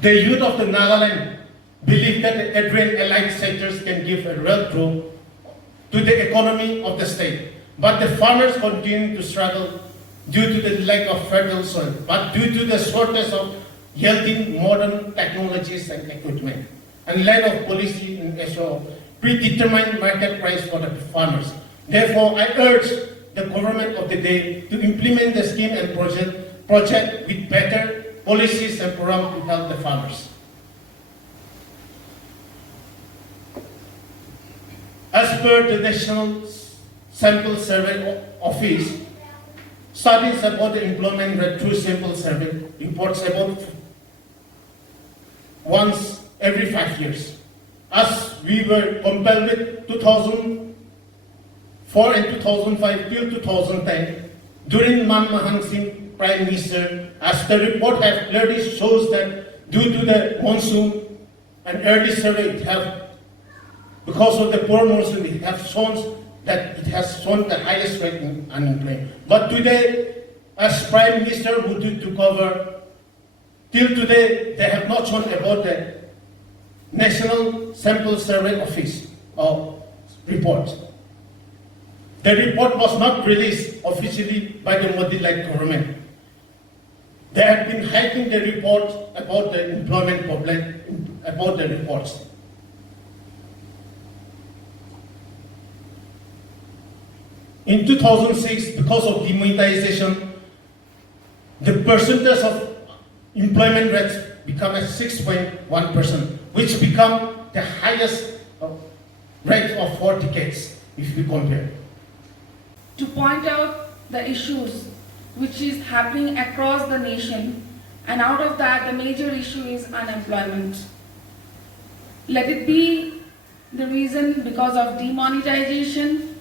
The youth of the Nagaland believe that the agrarian allied sectors can give a real growth to the economy of the state. But the farmers continue to struggle due to the lack of fertile soil, but due to the shortage of yielding modern technologies and equipment, and lack of policy and ensure predetermined market price for the farmers. Therefore, I urge the government of the day to implement the scheme and project with better policies and programs to help the farmers. As per the National Sample Survey Office, studies about the employment rate through sample survey reports about once every 5 years. As we were compared with 2004 and 2005 till 2010, during Manmohan Singh Prime Minister, as the report has clearly shows that due to the monsoon and early survey, because of the poor monsoon, it has shown that it has shown the highest rate in unemployment. But today, as Prime Minister Modi took over, till today, they have not shown about the National Sample Survey Office report. The report was not released officially by the Modi-led government. They have been hiding the report about the employment problem, about the reports. In 2006, because of demonetization, the percentage of employment rates become at 6.1%, which become the highest rate of 4 decades, if we compare. To point out the issues which is happening across the nation, and out of that, the major issue is unemployment. Let it be the reason because of demonetization,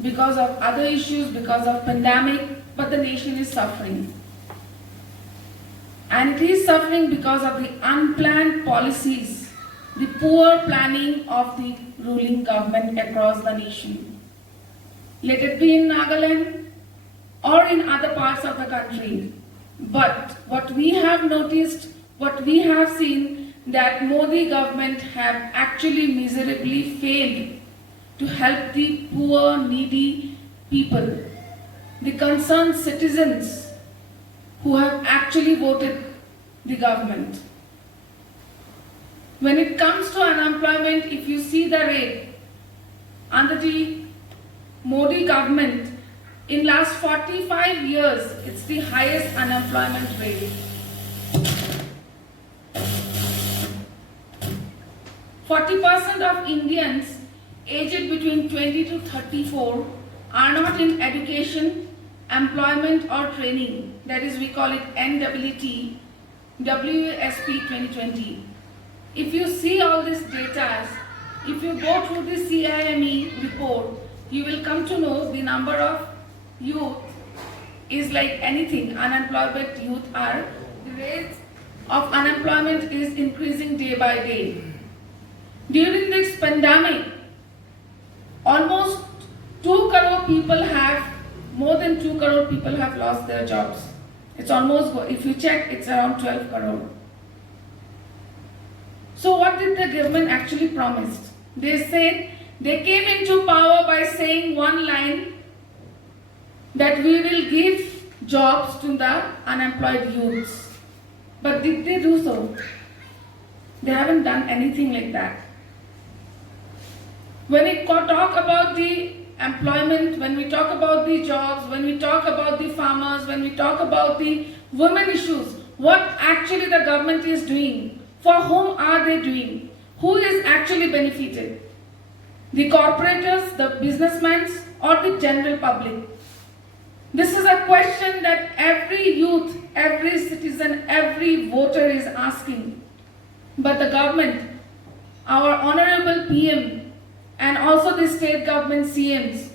because of other issues, because of pandemic, but the nation is suffering. And it is suffering because of the unplanned policies, the poor planning of the ruling government across the nation. Let it be in Nagaland or in other parts of the country. But what we have noticed, what we have seen, that Modi government have actually miserably failed to help the poor, needy people, the concerned citizens who have actually voted the government. When it comes to unemployment, if you see the rate under the Modi government, in last 45 years, it's the highest unemployment rate. 40% of Indians aged between 20 to 34 are not in education, employment or training. That is, we call it NWT, WSP 2020. If you see all this data, if you go through the CIME report, you will come to know the number of youth is like anything. Unemployed youth are, the rate of unemployment is increasing day by day. During this pandemic, almost 2 crore people have, more than 2 crore people have lost their jobs. It's almost, if you check, it's around 12 crore. So what did the government actually promise? They said, they came into power by saying one line, that we will give jobs to the unemployed youths. But did they do so? They haven't done anything like that. When we talk about the employment, when we talk about the jobs, when we talk about the farmers, when we talk about the women issues, what actually the government is doing, for whom are they doing, who is actually benefited? The corporators, the businessmen, or the general public? This is a question that every youth, every citizen, every voter is asking. But the government, our honorable PM, and also the state government CMs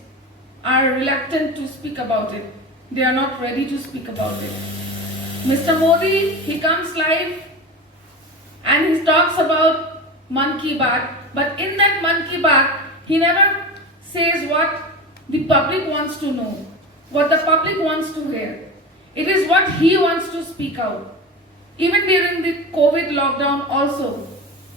are reluctant to speak about it. They are not ready to speak about it. Mr. Modi, he comes live and he talks about Mann Ki Baat, but in that Mann Ki Baat, he never says what the public wants to know, what the public wants to hear. It is what he wants to speak out. Even during the COVID lockdown also.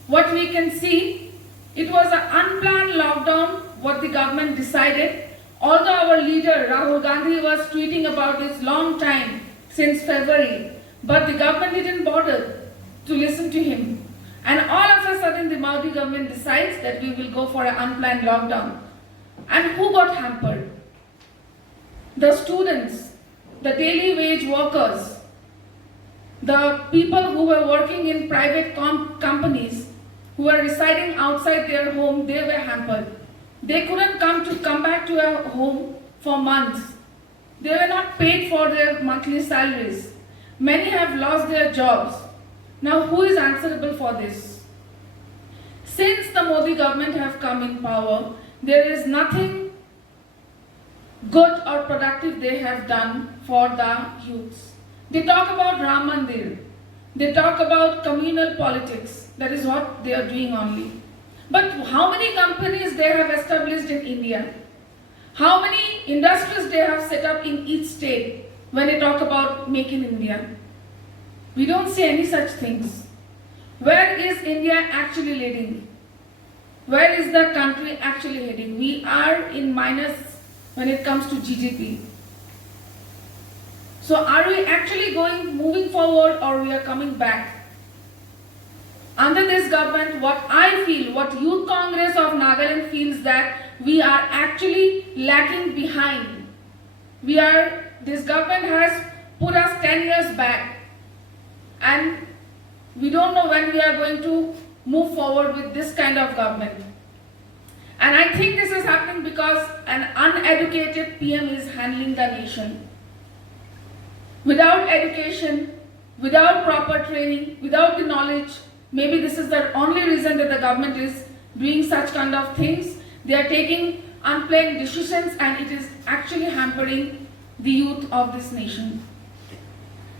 What we can see, it was an unplanned lockdown, what the government decided. Although our leader Rahul Gandhi was tweeting about this long time, since February, but the government didn't bother to listen to him. And all of a sudden the Modi government decides that we will go for an unplanned lockdown. And who got hampered? The students, the daily wage workers, the people who were working in private companies, who were residing outside their home, they were hampered. They couldn't come back to a home for months. They were not paid for their monthly salaries. Many have lost their jobs. Now who is answerable for this? Since the Modi government have come in power, there is nothing good or productive they have done for the youths. They talk about Ram Mandir. They talk about communal politics. That is what they are doing only. But how many companies they have established in India? How many industries they have set up in each state when they talk about Make in India? We don't see any such things. Where is India actually leading? Where is the country actually heading? We are in minus when it comes to GDP. So are we actually moving forward, or we are coming back? Under this government, what I feel, what Youth Congress of Nagaland feels, that we are actually lacking behind. This government has put us 10 years back, and we don't know when we are going to move forward with this kind of government. And I think this is happening because an uneducated PM is handling the nation. Without education, without proper training, without the knowledge, maybe this is the only reason that the government is doing such kind of things. They are taking unplanned decisions, and it is actually hampering the youth of this nation.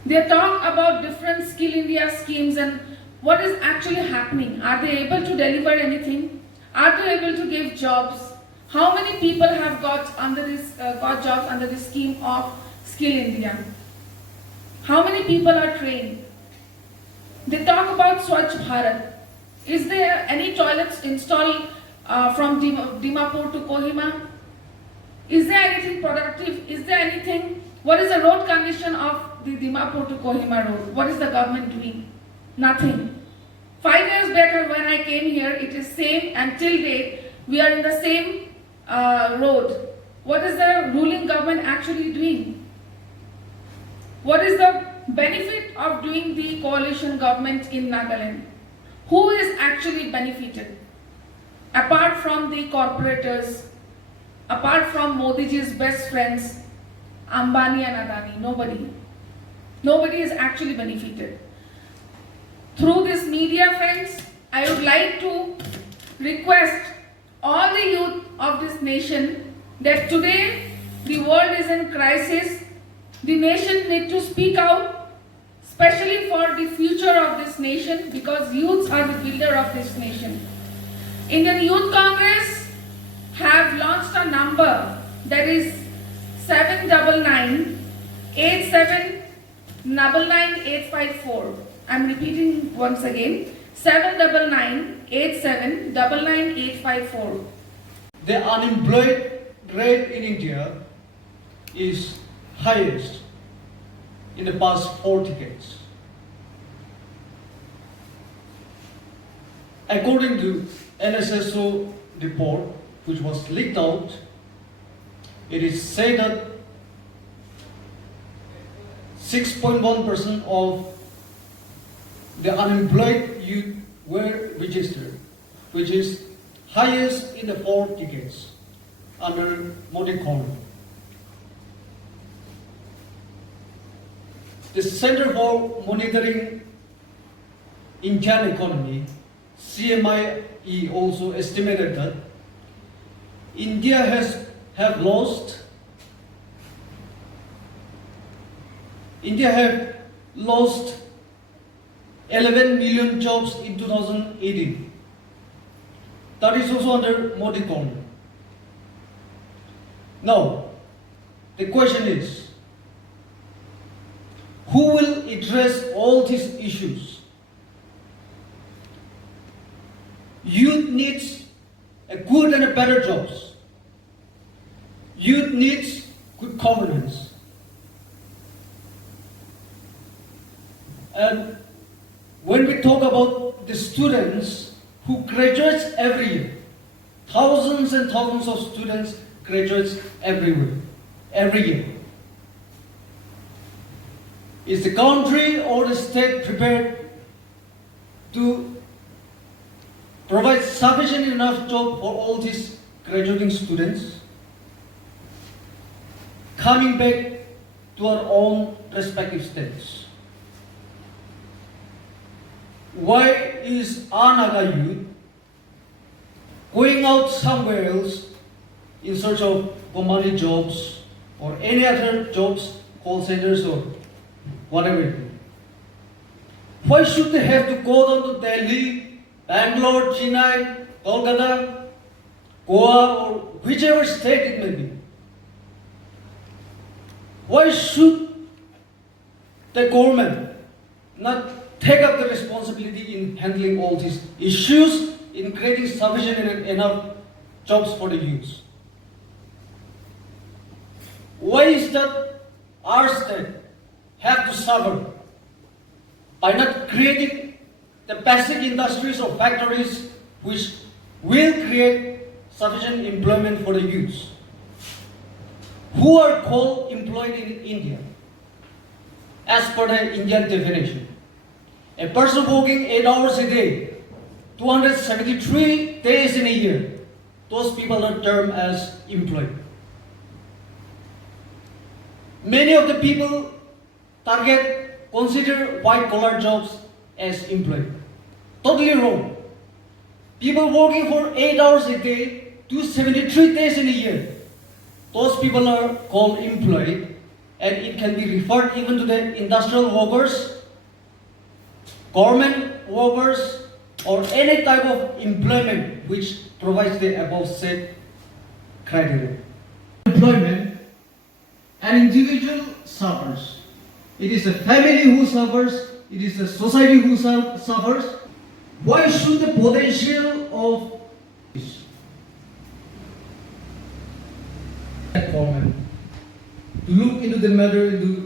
They talk about different Skill India schemes and what is actually happening. Are they able to deliver anything? Are they able to give jobs? How many people have got jobs under this scheme of Skill India? How many people are trained? They talk about Swachh Bharat. Is there any toilets installed from Dimapur to Kohima? Is there anything productive? Is there anything? What is the road condition of the Dimapur to Kohima road? What is the government doing? Nothing. 5 years back when I came here, it is same, and till date we are in the same road. What is the ruling government actually doing? What is the benefit of doing the coalition government in Nagaland? Who is actually benefited? Apart from the corporators, apart from Modiji's best friends, Ambani and Adani, nobody. Nobody is actually benefited. Through this media, friends, I would like to request all the youth of this nation that today the world is in crisis. The nation needs to speak out, especially for the future of this nation, because youths are the builder of this nation. Indian Youth Congress have launched a number that is 799-8799-854. I'm repeating once again, 799-8799-854. The unemployed rate in India is highest in the past 4 decades. According to NSSO report, which was leaked out, it is said that 6.1% of the unemployed youth were registered, which is highest in the 4 decades under Modi government. The Center for Monitoring Indian Economy, CMIE, also estimated that India has lost 11 million jobs in 2018. That is also under Modi government. Now, the question is, who will address all these issues? youth needs a good and a better jobs. Youth needs good governance. And when we talk about the students who graduates every year, thousands and thousands of students graduates every year. Is the country or the state prepared to provide sufficient enough job for all these graduating students? Coming back to our own respective states. Why is our Naga youth going out somewhere else in search of money jobs or any other jobs, call centers or whatever? Why should they have to go down to Delhi, Bangalore, Chennai, Kolkata, Goa, or whichever state it may be? Why should the government not take up the responsibility in handling all these issues, in creating sufficient and enough jobs for the youth? Why is that our state have to suffer by not creating the basic industries or factories which will create sufficient employment for the youth, who are called employed in India as per the Indian definition? A person working 8 hours a day, 273 days in a year, those people are termed as employed. Many of the people consider white collar jobs as employed. Totally wrong. People working for 8 hours a day, 273 days in a year, those people are called employed, and it can be referred even to the industrial workers, government workers, or any type of employment which provides the above said criteria. Employment, an individual suffers. It is a family who suffers. It is a society who suffers. Why should the potential of government to look into the matter, into